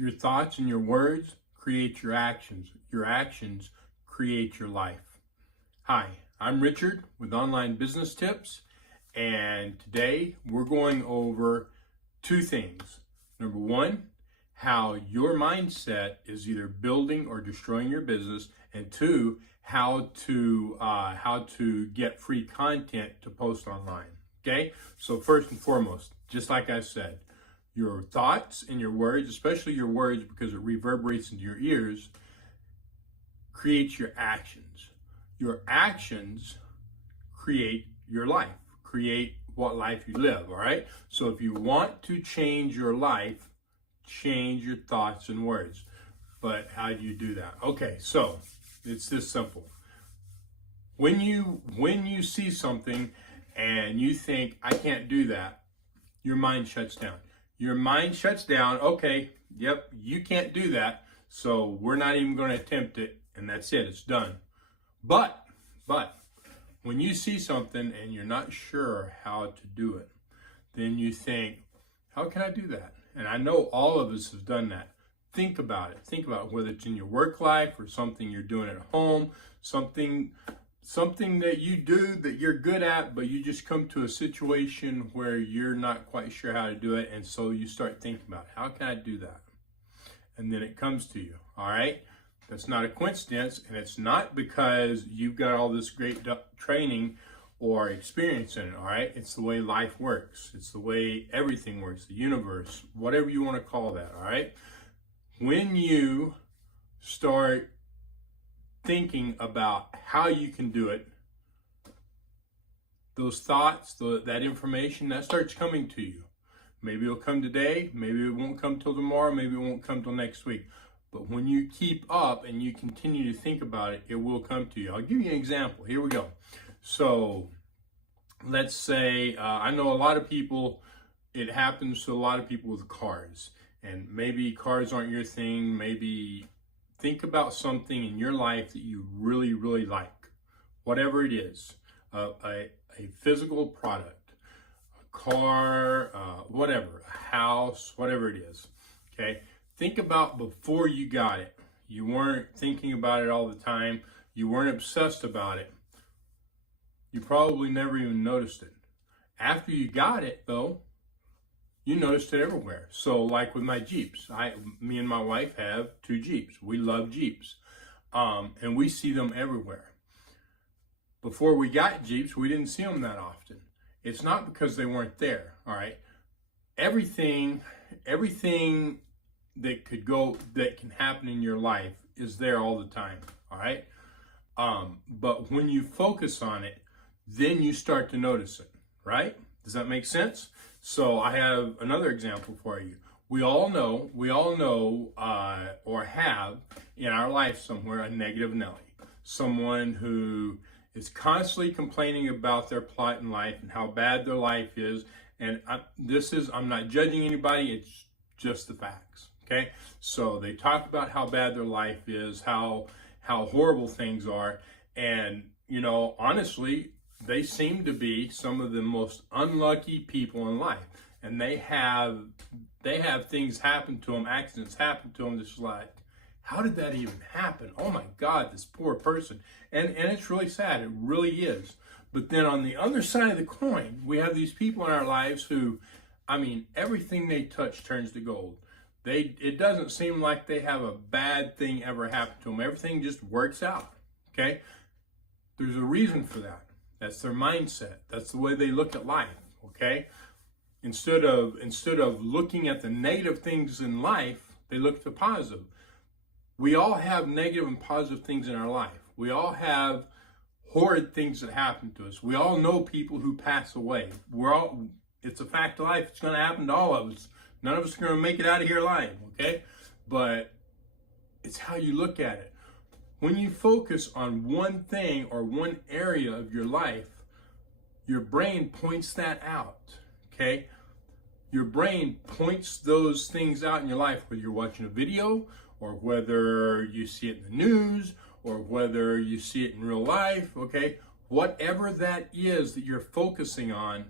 Your thoughts and your words create your actions. Your actions create your life. Hi, I'm Richard with Online Business Tips, and today we're going over two things. Number one, how your mindset is either building or destroying your business, and two, how to get free content to post online. Okay, so first and foremost, just like I said, your thoughts and your words, especially your words because it reverberates into your ears, creates your actions. Your actions create your life, create what life you live, all right? So if you want to change your life, change your thoughts and words. But how do you do that? Okay, so it's this simple. When you see something and you think, I can't do that, your mind shuts down. Your mind shuts down. Okay, yep, you can't do that, so we're not even going to attempt it, and that's it, it's done. But when you see something and you're not sure how to do it, then you think, how can I do that? And I know all of us have done that. Think about it. Think about whether it's in your work life or something you're doing at home, something that you do that you're good at, but you just come to a situation where you're not quite sure how to do it, and so you start thinking about, how can I do that? And then it comes to you, all right? That's not a coincidence, and it's not because you've got all this great training or experience in it, all right? It's the way life works. It's the way everything works, the universe, whatever you want to call that, all right? When you start thinking about how you can do it, those thoughts, that information, that starts coming to you. Maybe it'll come today, maybe it won't come till tomorrow, maybe it won't come till next week. But when you keep up and you continue to think about it, it will come to you. I'll give you an example. Here we go. So let's say, I know a lot of people, it happens to a lot of people with cars. And maybe cars aren't your thing. Maybe think about something in your life that you really, really like. Whatever it is, a physical product, a car, whatever, a house, whatever it is, okay? Think about before you got it. You weren't thinking about it all the time. You weren't obsessed about it. You probably never even noticed it. After you got it, though, you noticed it everywhere. So like with my Jeeps, me and my wife have two Jeeps. We love Jeeps, and we see them everywhere. Before we got Jeeps, we didn't see them that often. It's not because they weren't there, all right? Everything that can happen in your life is there all the time, all right? But when you focus on it, then you start to notice it, right? Does that make sense? So I have another example for you. We all know, or have in our life somewhere a negative Nelly, someone who is constantly complaining about their plight in life and how bad their life is. And I'm not judging anybody, it's just the facts, okay? So they talk about how bad their life is, how horrible things are, and you know, honestly, they seem to be some of the most unlucky people in life, and they have things happen to them, accidents happen to them. Just like, how did that even happen? Oh my God, this poor person. And it's really sad. It really is. But then on the other side of the coin, we have these people in our lives who, I mean, everything they touch turns to gold. It doesn't seem like they have a bad thing ever happen to them. Everything just works out. Okay? There's a reason for that. That's their mindset. That's the way they look at life, okay? Instead of looking at the negative things in life, they look at the positive. We all have negative and positive things in our life. We all have horrid things that happen to us. We all know people who pass away. It's a fact of life. It's going to happen to all of us. None of us are going to make it out of here alive, okay? But it's how you look at it. When you focus on one thing or one area of your life, your brain points that out, okay? Your brain points those things out in your life, whether you're watching a video or whether you see it in the news or whether you see it in real life, okay? Whatever that is that you're focusing on,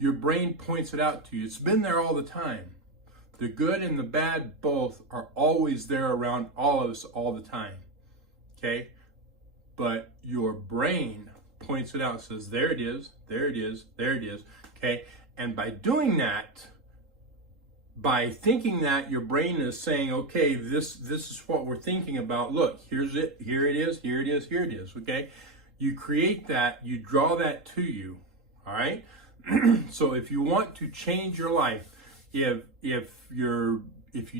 your brain points it out to you. It's been there all the time. The good and the bad both are always there around all of us all the time. Okay? But your brain points it out, says, there it is, there it is, there it is. Okay? And by doing that, by thinking that, your brain is saying, okay, this is what we're thinking about. Look, here's it, here it is, here it is, here it is. Okay? You create that, you draw that to you. All right? So if you want to change your life, if you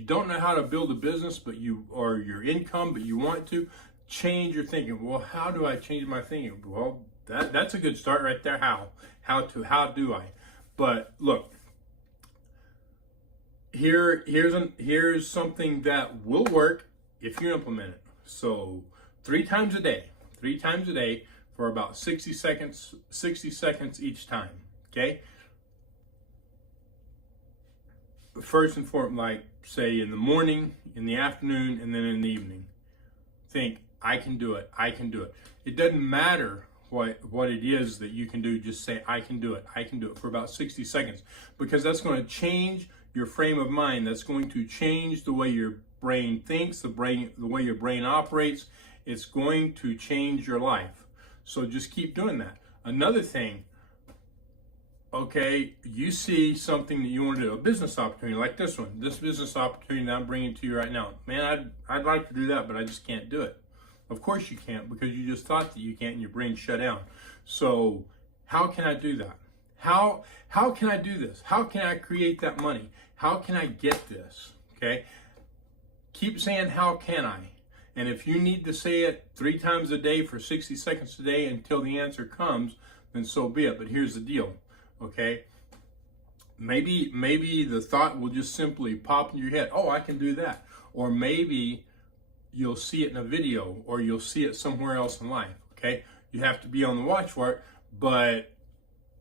don't know how to build a business, or your income, but you want to change your thinking. Well, how do I change my thinking? Well, that's a good start right there. How do I? But look, here's something that will work if you implement it. So 3 times a day for about 60 seconds each time. Okay. First and foremost, like say in the morning, in the afternoon, and then in the evening. Think, I can do it. I can do it. It doesn't matter what it is that you can do. Just say, I can do it. I can do it for about 60 seconds, because that's going to change your frame of mind. That's going to change the way your brain thinks, the way your brain operates. It's going to change your life. So just keep doing that. Another thing, okay, you see something that you want to do, a business opportunity like this one, this business opportunity that I'm bringing to you right now. Man, I'd like to do that, but I just can't do it. Of course you can't, because you just thought that you can't and your brain shut down. So how can I do that? How can I do this? How can I create that money? How can I get this? Okay? Keep saying, how can I? And if you need to say it 3 times a day for 60 seconds a day until the answer comes, then so be it. But here's the deal, okay? Maybe the thought will just simply pop in your head. Oh, I can do that. Or maybe you'll see it in a video, or you'll see it somewhere else in life, okay? You have to be on the watch for it, but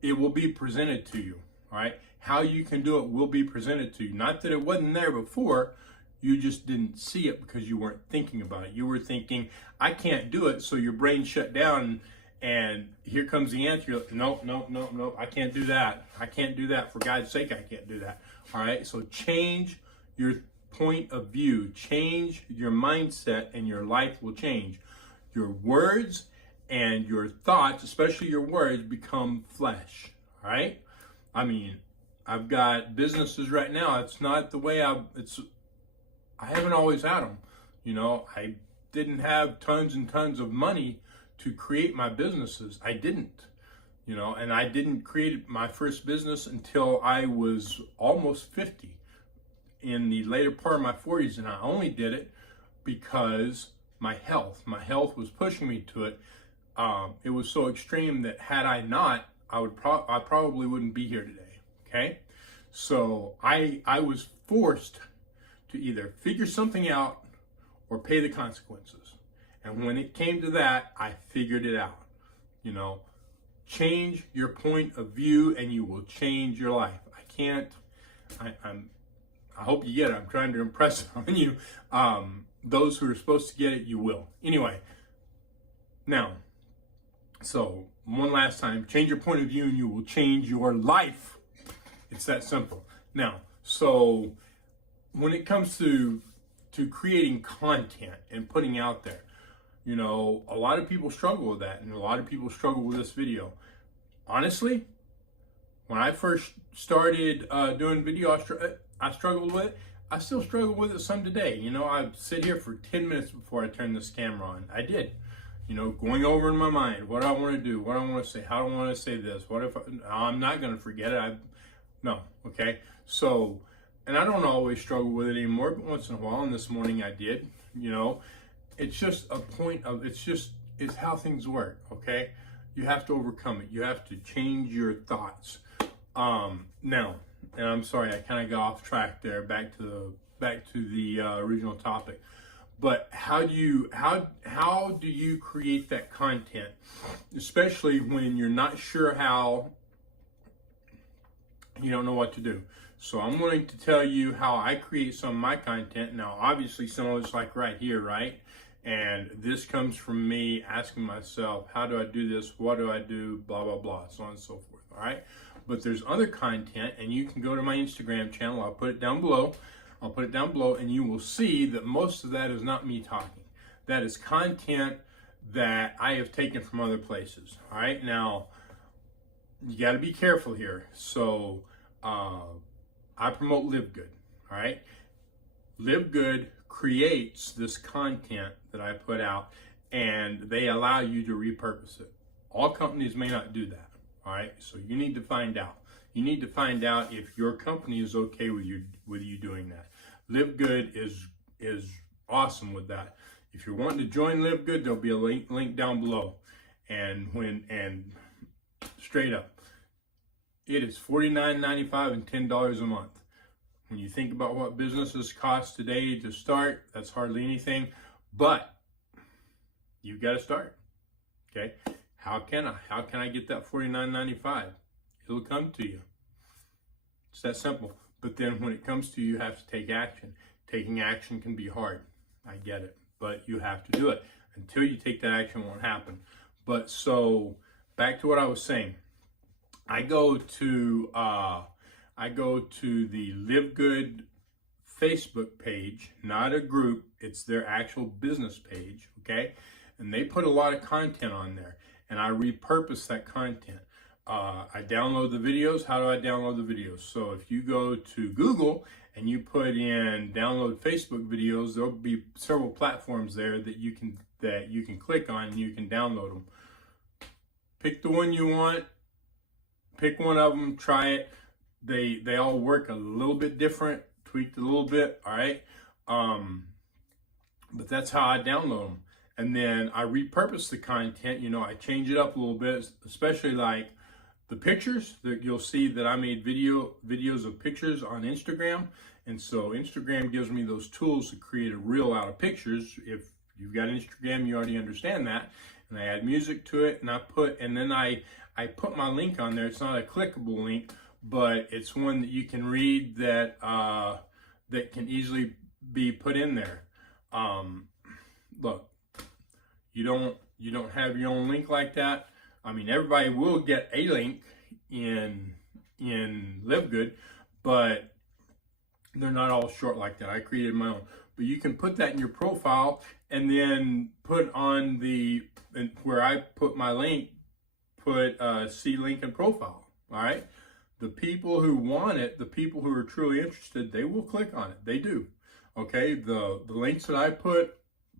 it will be presented to you, all right? How you can do it will be presented to you. Not that it wasn't there before, you just didn't see it because you weren't thinking about it. You were thinking, I can't do it, so your brain shut down, and here comes the answer. You're like, no, I can't do that. I can't do that. For God's sake, I can't do that. All right, so change your point of view, change your mindset, and your life will change. Your words and your thoughts, especially your words, become flesh. All right? I mean, I've got businesses right now. It's not the way I haven't always had them. You know, I didn't have tons and tons of money to create my businesses. I didn't. You know, and I didn't create my first business until I was almost 50, in the later part of my 40s, and I only did it because my health was pushing me to it. It was so extreme that had I not, I probably wouldn't be here today. Okay, so I was forced to either figure something out or pay the consequences. And when it came to that, I figured it out. You know, change your point of view and you will change your life. I hope you get it. I'm trying to impress on you. Those who are supposed to get it, you will. Anyway, now, so one last time, change your point of view and you will change your life. It's that simple. Now, so when it comes to creating content and putting out there, you know, a lot of people struggle with that, and a lot of people struggle with this video. Honestly, when I first started doing video, I struggled with it. I still struggle with it some today. You know, I sit here for 10 minutes before I turn this camera on. I did. You know, going over in my mind, what do I want to do? What do I want to say? How do I want to say this? What if I'm not going to forget it? No, okay? So, and I don't always struggle with it anymore, but once in a while, and this morning I did, you know. It's just a point of, it's how things work, okay? You have to overcome it. You have to change your thoughts. Now, and I'm sorry, I kind of got off track there, back to the original topic. But how do you create that content, especially when you're not sure how, you don't know what to do? So I'm going to tell you how I create some of my content. Now, obviously, some of it's like right here, right? And this comes from me asking myself, how do I do this? What do I do? Blah, blah, blah, so on and so forth, all right? but there's other content, and you can go to my Instagram channel. I'll put it down below. And you will see that most of that is not me talking. That is content that I have taken from other places. All right, now you got to be careful here. So I promote Live Good. All right, Live Good creates this content that I put out, and they allow you to repurpose it. All companies may not do that. All right, so you need to find out. You need to find out if your company is okay with you doing that. Live Good is awesome with that. If you're wanting to join Live Good, there'll be a link down below. And straight up, it is $49.95 and $10 a month. When you think about what businesses cost today to start, that's hardly anything. But you've got to start. Okay? How can I get that $49.95? It'll come to you. It's that simple. But then when it comes to you have to take action. Taking action can be hard. I get it. But you have to do it. Until you take that action, it won't happen. But so back to what I was saying. I go to the Live Good Facebook page, not a group. It's their actual business page, okay? And they put a lot of content on there, and I repurpose that content. I download the videos. How do I download the videos? So if you go to Google and you put in download Facebook videos, there'll be several platforms there that you can click on and you can download them. Pick the one you want. Pick one of them. Try it. They all work a little bit different, tweaked a little bit. All right. But that's how I download them. And then I repurpose the content. You know, I change it up a little bit, especially like the pictures. That you'll see that I made videos of pictures on Instagram. And so Instagram gives me those tools to create a reel out of pictures. If you've got Instagram, you already understand that. And I add music to it, and then I put my link on there. It's not a clickable link, but it's one that you can read that can easily be put in there. Look, you don't have your own link like that. I mean, everybody will get a link in Live Good, but they're not all short like that. I created my own. But you can put that in your profile and then put on where I put my link, put see link and profile. All right. The people who want it, the people who are truly interested, they will click on it. They do. Okay. The links that I put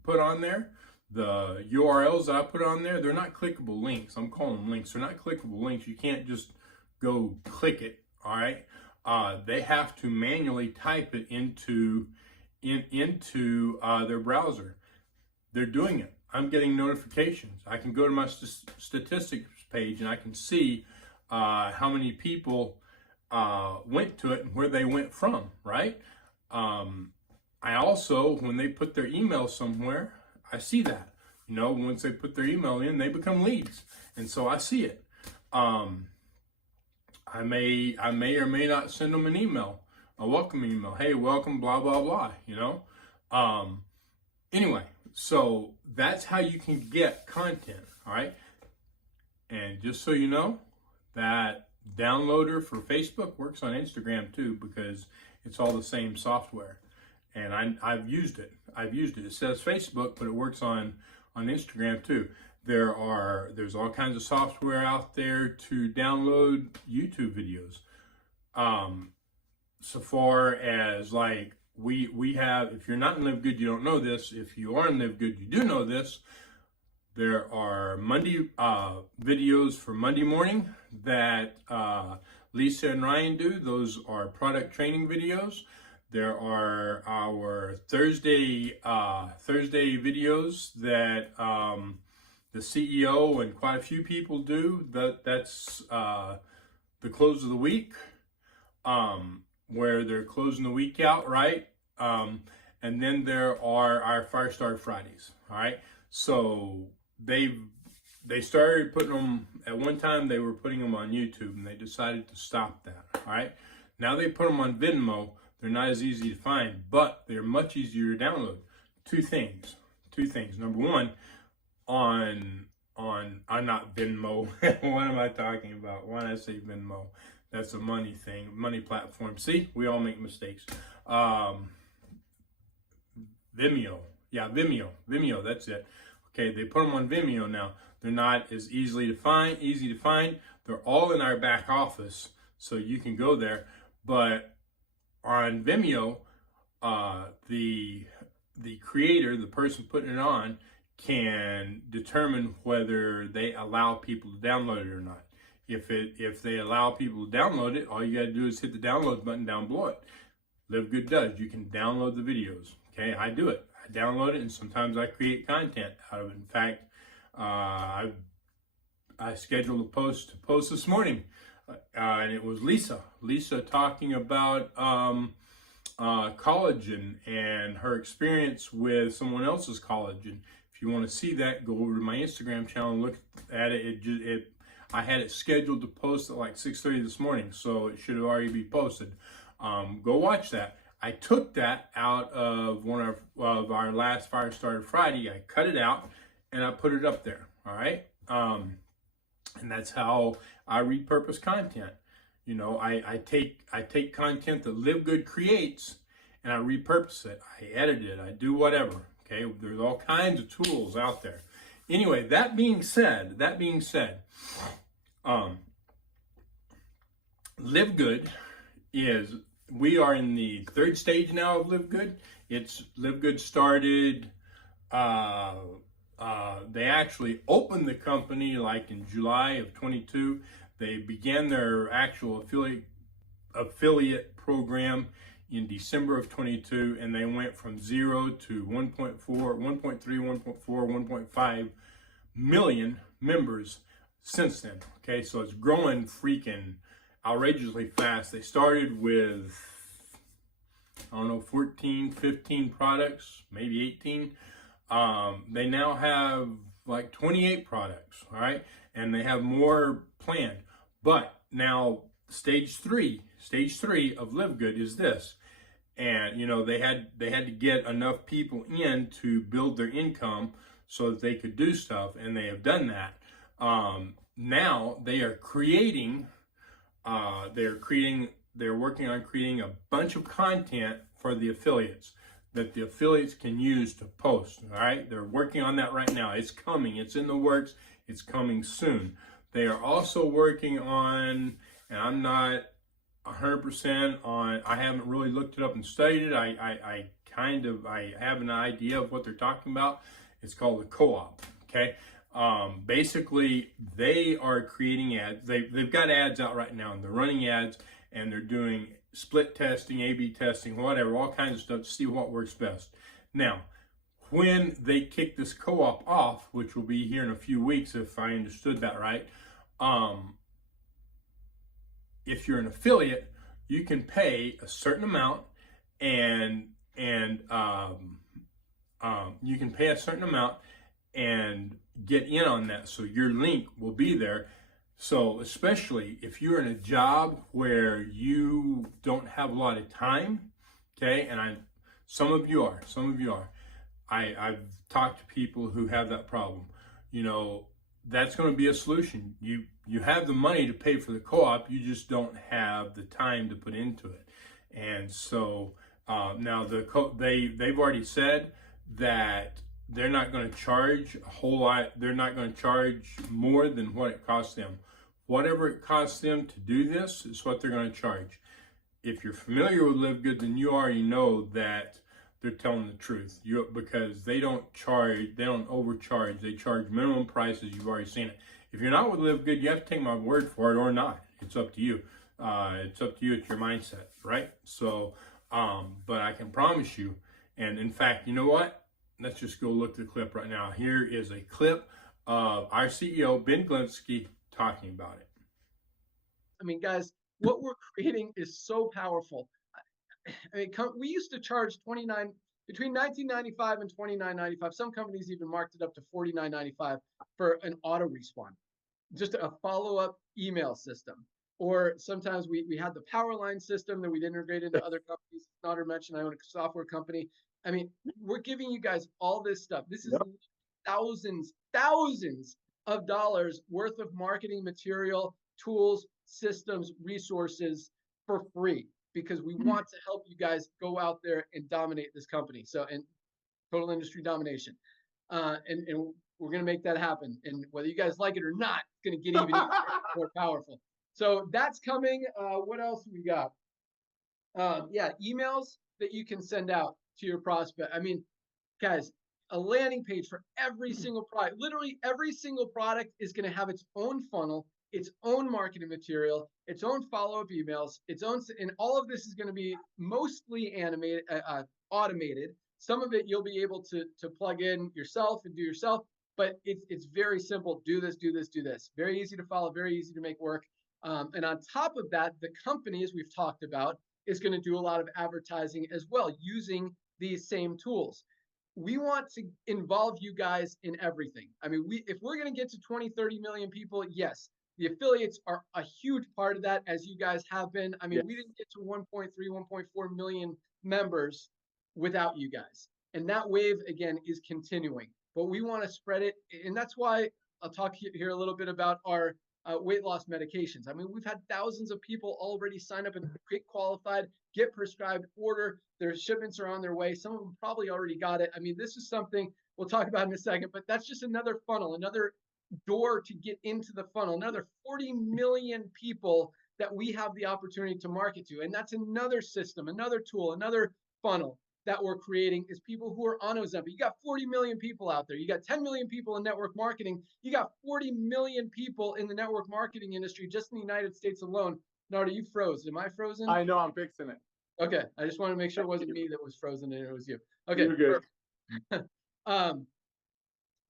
on there, the URLs that I put on there, they're not clickable links. I'm calling them links. They're not clickable links. You can't just go click it. All right. They have to manually type it into their browser. They're doing it. I'm getting notifications. I can go to my statistics page and I can see how many people went to it and where they went from, right? I also, when they put their email somewhere, I see that. You know, once they put their email in, they become leads. And so I see it. I may or may not send them an email, a welcome email. Hey, welcome, blah, blah, blah, you know? Anyway, so that's how you can get content, all right? And just so you know, that downloader for Facebook works on Instagram too, because it's all the same software. And I've used it. It says Facebook, but it works on Instagram too. There's all kinds of software out there to download YouTube videos. So far as like we have, if you're not in Live Good, you don't know this. If you are in Live Good, you do know this. There are Monday videos for Monday morning that Lisa and Ryan do. Those are product training videos. There are our Thursday videos that the CEO and quite a few people do. That's the close of the week, where they're closing the week out, right? And then there are our Firestarter Fridays, all right? So they started putting them, at one time they were putting them on YouTube, and they decided to stop that, all right? Now they put them on Venmo. They're not as easy to find, but they're much easier to download. Two things. Number one, on not Venmo. What am I talking about? Why did I say Venmo? That's a money thing, money platform. See, we all make mistakes. Um, Vimeo. Yeah, Vimeo, that's it. Okay, they put them on Vimeo now. They're not as easy to find. They're all in our back office, so you can go there. But on Vimeo, the creator, the person putting it on, can determine whether they allow people to download it or not. If they allow people to download it, all you got to do is hit the download button down below it. Live Good does. You can download the videos. Okay, I do it. I download it, and sometimes I create content out of it. In fact, I scheduled a post to post this morning, and it was Lisa talking about collagen and her experience with someone else's collagen. If you want to see that, go over to my Instagram channel and look at it. I had it scheduled to post at like 6:30 this morning, so it should already be posted. Go watch that. I took that out of one of our last Fire Started Friday. I cut it out and I put it up there. All right. And that's how I repurpose content. You know, I take content that Live Good creates and I repurpose it. I edit it. I do whatever. Okay. There's all kinds of tools out there. Anyway, that being said, Live Good we are in the third stage now of Live Good. Live Good started, they actually opened the company like in July of 22. They began their actual affiliate program in December of 22, and they went from 0 to 1.4, 1.3, 1.4, 1.5 million members since then. Okay, so it's growing freaking outrageously fast. They started with, I don't know, 14, 15 products, maybe 18. They now have like 28 products, all right? And they have more planned. But now stage three of Live Good is this. And, you know, they had to get enough people in to build their income so that they could do stuff, and they have done that. Now they are creating, they're working on creating a bunch of content for the affiliates that the affiliates can use to post. All right, they're working on that right now. It's coming. It's in the works. It's coming soon. They are also working on, and I'm not 100% on. I haven't really looked it up and studied it. I have an idea of what they're talking about. It's called the co-op. Okay. Basically, they are creating ads. They've got ads out right now, and they're running ads, and they're doing split testing, A/B testing, whatever, all kinds of stuff to see what works best. Now, when they kick this co-op off, which will be here in a few weeks, if I understood that right, if you're an affiliate, you can pay a certain amount, and you can pay a certain amount and get in on that, so your link will be there. So especially if you're in a job where you don't have a lot of time, okay, and some of you are. I've talked to people who have that problem. You know, that's going to be a solution. You have the money to pay for the co-op, you just don't have the time to put into it. And so now they've already said that they're not going to charge a whole lot. They're not going to charge more than what it costs them. Whatever it costs them to do this is what they're going to charge. If you're familiar with Live Good, then you already know that they're telling the truth. Because they don't overcharge. They charge minimum prices. You've already seen it. If you're not with Live Good, you have to take my word for it or not. It's up to you. It's up to you. It's your mindset, right? So, but I can promise you, and in fact, you know what? Let's just go look at the clip right now. Here is a clip of our CEO, Ben Glinsky, talking about it. I mean, guys, what we're creating is so powerful. I mean, we used to charge between $19.95 and $29.95. Some companies even marked it up to $49.95 for an autorespond, just a follow-up email system. Or sometimes we had the power line system that we'd integrate into other companies. Not to mention, I own a software company. I mean, we're giving you guys all this stuff. This is thousands of dollars worth of marketing material, tools, systems, resources for free, because we want to help you guys go out there and dominate this company. So, and total industry domination. And we're going to make that happen. And whether you guys like it or not, it's going to get even more powerful. So that's coming. What else we got? Yeah, emails that you can send out to your prospect. I mean, guys, a landing page for every single product. Literally every single product is going to have its own funnel, its own marketing material, its own follow-up emails, its own, and all of this is going to be mostly animated, automated. Some of it you'll be able to plug in yourself and do yourself, but it's very simple. Do this, do this, do this. Very easy to follow, very easy to make work. And on top of that, the company, as we've talked about, is going to do a lot of advertising as well using these same tools. We want to involve you guys in everything. I mean, if we're going to get to 20, 30 million people, yes, the affiliates are a huge part of that, as you guys have been. I mean, we didn't get to 1.3, 1.4 million members without you guys. And that wave, again, is continuing. But we want to spread it. And that's why I'll talk here a little bit about our weight loss medications. I mean, we've had thousands of people already sign up and get qualified, get prescribed, order. Their shipments are on their way. Some of them probably already got it. I mean, this is something we'll talk about in a second, but that's just another funnel, another door to get into the funnel, another 40 million people that we have the opportunity to market to. And that's another system, another tool, another funnel that we're creating, is people who are on Ozempic. You got 40 million people out there. You got 10 million people in network marketing. You got 40 million people in the network marketing industry just in the United States alone. Narda, you froze. Am I frozen? I know, I'm fixing it. Okay, I just wanted to make sure it wasn't me that was frozen and it was you. Okay, you're good.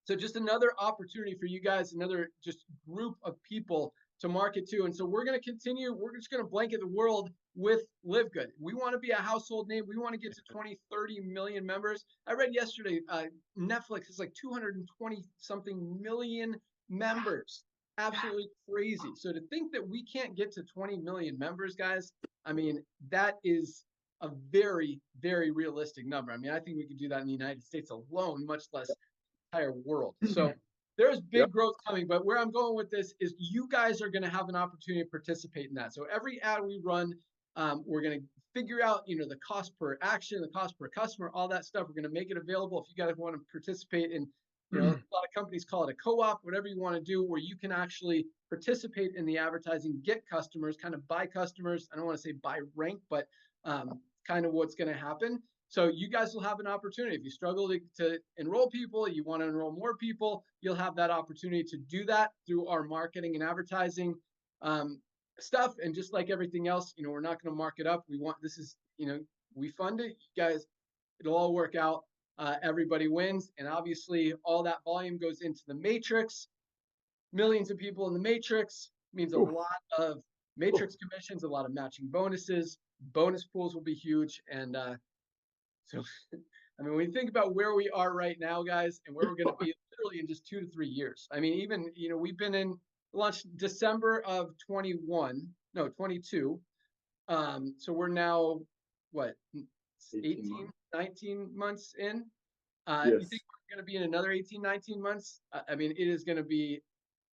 So just another opportunity for you guys, another just group of people to market to. And so we're going to continue. We're just going to blanket the world with Live Good. We want to be a household name. We want to get to 20, 30 million members. I read yesterday, Netflix is like 220 something million members. Absolutely crazy. So to think that we can't get to 20 million members, guys, I mean, that is a very, very realistic number. I mean, I think we could do that in the United States alone, much less the entire world. So there's big growth coming, but where I'm going with this is you guys are going to have an opportunity to participate in that. So every ad we run, we're going to figure out, you know, the cost per action, the cost per customer, all that stuff. We're going to make it available if you guys want to participate in, you know, a lot of companies call it a co-op, whatever you want to do, where you can actually participate in the advertising, get customers, kind of buy customers. I don't want to say buy rank, but kind of what's going to happen. So you guys will have an opportunity. If you struggle to enroll people, you want to enroll more people, you'll have that opportunity to do that through our marketing and advertising stuff. And just like everything else, you know, we're not going to mark it up. We want, this is, you know, we fund it. You guys, it'll all work out. Everybody wins. And obviously all that volume goes into the matrix. Millions of people in the matrix means a lot of matrix commissions, a lot of matching bonuses. Bonus pools will be huge. And so, I mean, when you think about where we are right now, guys, and where we're going to be literally in just 2 to 3 years. I mean, even, you know, we've been in launched December of 22. So we're now, what, 18, 19 months in? Yes. You think we're going to be in another 18, 19 months? I mean, it is going to be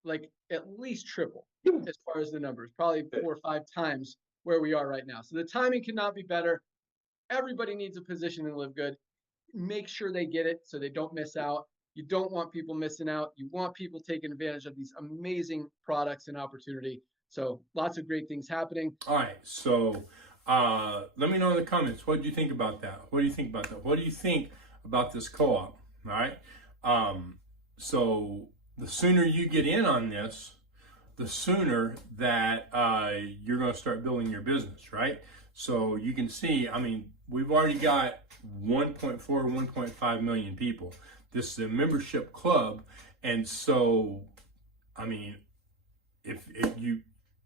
like at least triple as far as the numbers, probably 4 or 5 times where we are right now. So the timing cannot be better. Everybody needs a position in Live Good. Make sure they get it so they don't miss out. You don't want people missing out. You want people taking advantage of these amazing products and opportunity. So lots of great things happening. All right. So let me know in the comments. What do you think about that? What do you think about that? What do you think about this co-op? All right. So the sooner you get in on this, the sooner that you're going to start building your business, right? So you can see, I mean, we've already got 1.4, 1.5 million people. This is a membership club. And so, I mean, if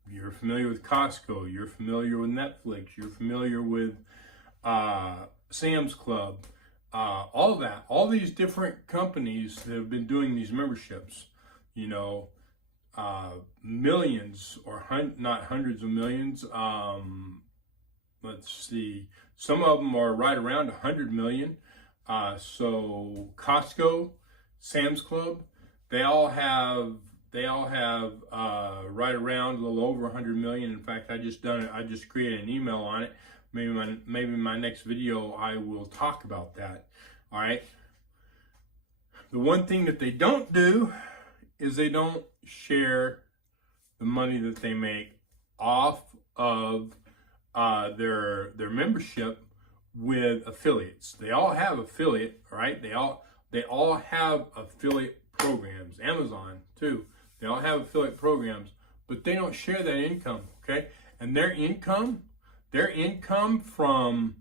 you're familiar with Costco, you're familiar with Netflix, you're familiar with Sam's Club, all that, all these different companies that have been doing these memberships, you know, millions or not hundreds of millions. Let's see, some of them are right around 100 million. So Costco, Sam's Club, they all have they all have right around a little over 100 million. In fact, I just created an email on it. Maybe my next video I will talk about that. All right. The one thing that they don't do is they don't share the money that they make off of their membership with affiliates. They all have affiliate, right? They all have affiliate programs. Amazon too. They all have affiliate programs, but they don't share that income. Okay, and their income from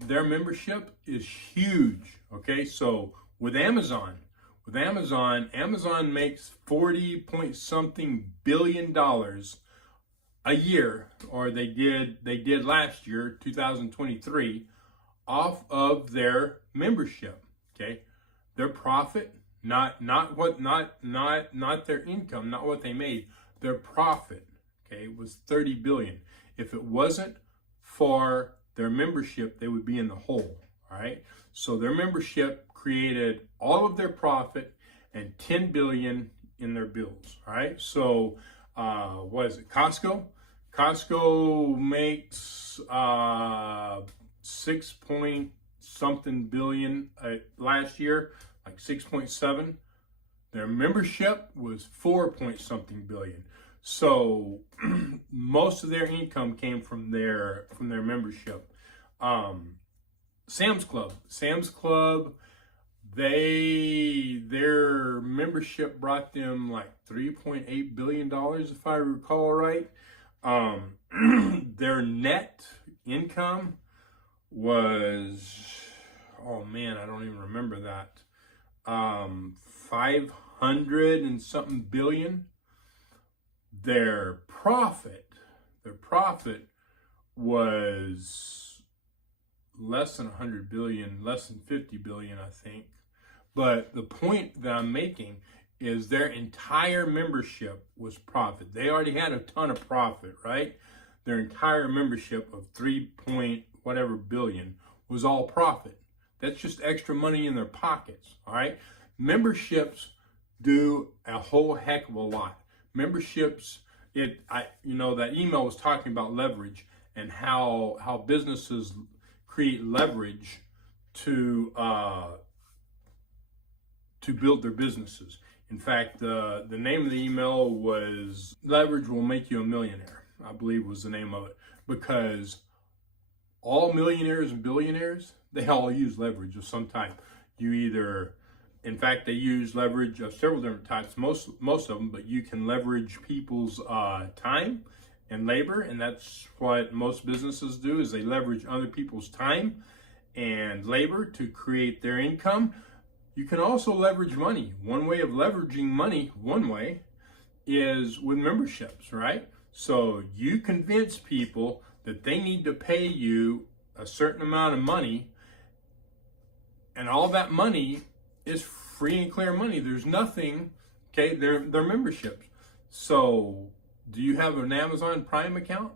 their membership is huge. Okay, so with Amazon, Amazon makes 40 point something billion dollars a year, or they did last year, 2023, off of their membership. Okay, their profit, not their income, not what they made. Their profit, okay, was 30 billion. If it wasn't for their membership, they would be in the hole. All right, so their membership created all of their profit and 10 billion in their bills. All right, so what is it? Costco makes 6 point something billion last year, like 6.7. Their membership was 4 point something billion. So most of their income came from their membership. Sam's Club, their membership brought them like $3.8 billion, if I recall right. Their net income was, oh man, I don't even remember that. 500 and something billion. Their profit was less than 100 billion, less than 50 billion, I think. But the point that I'm making is their entire membership was profit. They already had a ton of profit, right? Their entire membership of 3 point whatever billion was all profit. That's just extra money in their pockets, all right? Memberships do a whole heck of a lot. Memberships, that email was talking about leverage and how businesses create leverage to build their businesses. In fact, the name of the email was "Leverage Will Make You a Millionaire," I believe was the name of it, because all millionaires and billionaires, they all use leverage of some type. In fact, they use leverage of several different types, most of them, but you can leverage people's time and labor, and that's what most businesses do, is they leverage other people's time and labor to create their income. You can also leverage money. One way of leveraging money, is with memberships, right? So you convince people that they need to pay you a certain amount of money, and all that money is free and clear money. There's nothing, okay, they're memberships. So do you have an Amazon Prime account?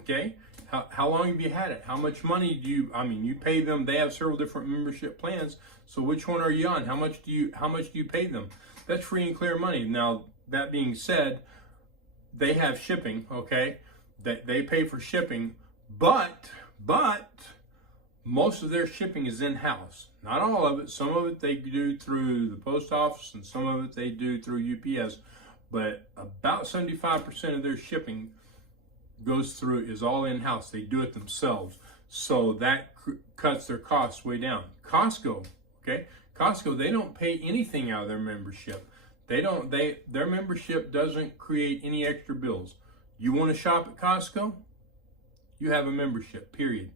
Okay, how long have you had it? How much money do you pay them? They have several different membership plans. So which one are you on? How much do you pay them? That's free and clear money. Now, that being said, they have shipping, okay? They pay for shipping, but most of their shipping is in-house. Not all of it. Some of it they do through the post office, and some of it they do through UPS. But about 75% of their shipping is all in-house. They do it themselves. So that cuts their costs way down. Costco, they don't pay anything out of their membership. Their membership doesn't create any extra bills. You want to shop at Costco? You have a membership, period.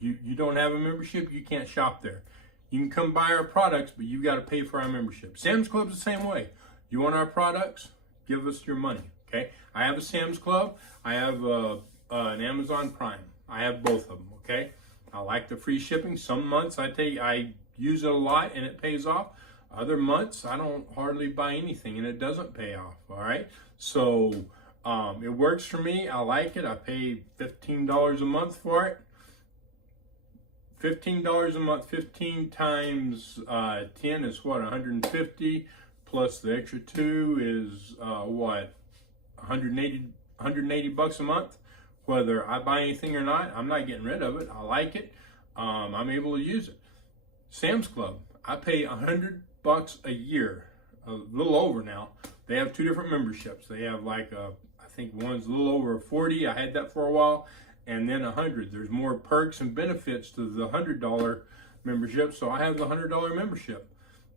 You don't have a membership, you can't shop there. You can come buy our products, but you've got to pay for our membership. Sam's Club's the same way. You want our products? Give us your money, okay? I have a Sam's Club. I have an Amazon Prime. I have both of them, okay? I like the free shipping. Some months I use it a lot and it pays off. Other months I don't hardly buy anything and it doesn't pay off, all right? So it works for me. I like it. I pay $15 a month for it. $15 a month, 15 times 10 is what, 150, plus the extra 2 is what, 180 bucks a month. Whether I buy anything or not, I'm not getting rid of it. I like it. I'm able to use it. Sam's Club, I pay $100 a year, a little over now. They have 2 different memberships. They have like I think one's a little over 40. I had that for a while, and then 100. There's more perks and benefits to the $100 membership, so I have the $100 membership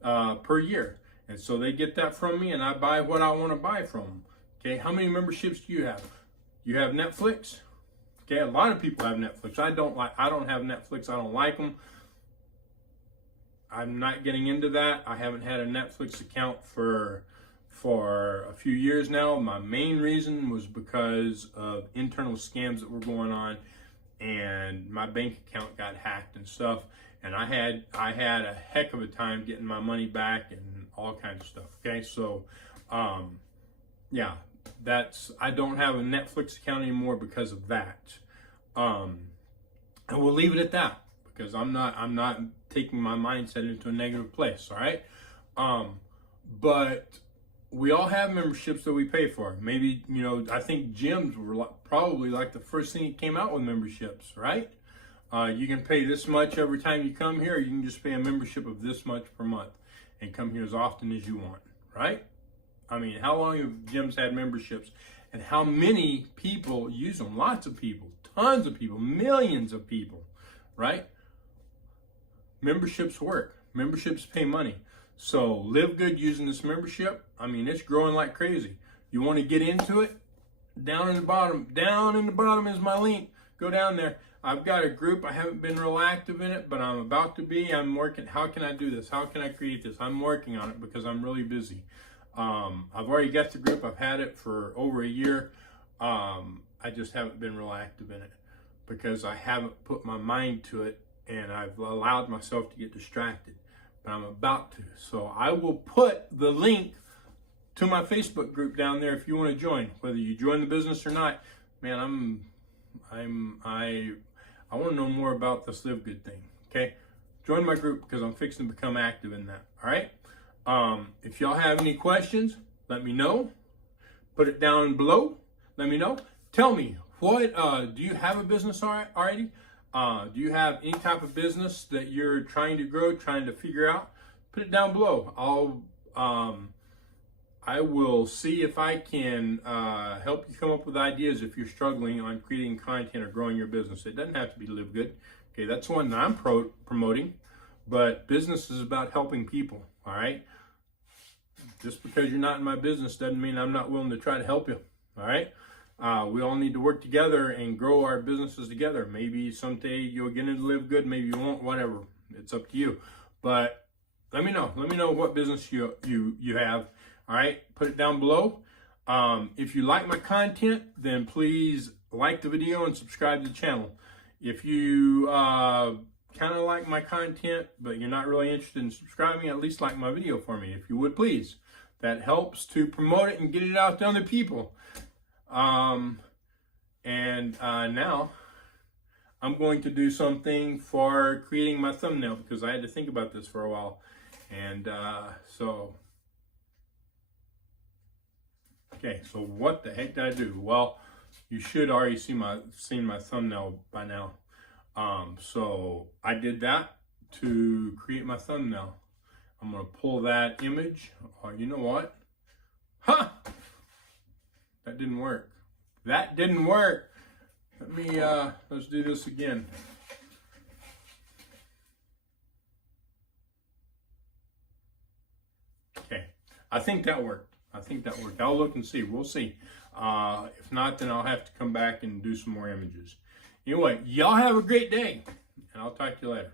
per year, and so they get that from me, and I buy what I want to buy from them. Okay, how many memberships do you have? You have Netflix. Okay, a lot of people have Netflix. I don't have Netflix. I don't like them. I'm not getting into that. I haven't had a Netflix account for a few years now. My main reason was because of internal scams that were going on, and my bank account got hacked and stuff. And I had a heck of a time getting my money back and all kinds of stuff. Okay, so yeah, I don't have a Netflix account anymore because of that. And we'll leave it at that, because I'm not taking my mindset into a negative place. All right, but we all have memberships that we pay for. Maybe, I think gyms were probably like the first thing that came out with memberships, right? You can pay this much every time you come here, or you can just pay a membership of this much per month and come here as often as you want, right? I mean, how long have gyms had memberships, and how many people use them? Lots of people, tons of people, millions of people, right? Memberships work. Memberships pay money. So live good using this membership. I mean, it's growing like crazy. You want to get into it? Down in the bottom is my link. Go down there. I've got a group. I haven't been real active in it, but I'm about to be. I'm working. How can I do this? How can I create this? I'm working on it because I'm really busy. I've already got the group. I've had it for over a year. I just haven't been real active in it because I haven't put my mind to it, and I've allowed myself to get distracted. But I'm about to. So I will put the link to my Facebook group down there if you want to join. Whether you join the business or not, man, I want to know more about this Live Good thing. Okay, join my group because I'm fixing to become active in that. All right. If y'all have any questions, let me know. Put it down below. Let me know. Tell me, what do you have a business already? Do you have any type of business that you're trying to grow, trying to figure out? Put it down below. I will see if I can help you come up with ideas if you're struggling on creating content or growing your business. It doesn't have to be Live Good. Okay, that's one that I'm promoting, but business is about helping people. All right. Just because you're not in my business doesn't mean I'm not willing to try to help you. All right. We all need to work together and grow our businesses together. Maybe someday you'll get into Live Good, maybe you won't, whatever. It's up to you. But let me know. Let me know what business you have. All right, put it down below. If you like my content, then please like the video and subscribe to the channel. If you kind of like my content, but you're not really interested in subscribing, at least like my video for me, if you would, please. That helps to promote it and get it out to other people. Now I'm going to do something for creating my thumbnail because I had to think about this for a while. And okay, so what the heck did I do? Well, you should already seen my thumbnail by now. So I did that to create my thumbnail. I'm gonna pull that image. Oh, you know what? Ha! That didn't work. That didn't work. Let me, let's do this again. Okay, I think that worked. I'll look and see. We'll see. If not, then I'll have to come back and do some more images. Anyway, y'all have a great day, and I'll talk to you later.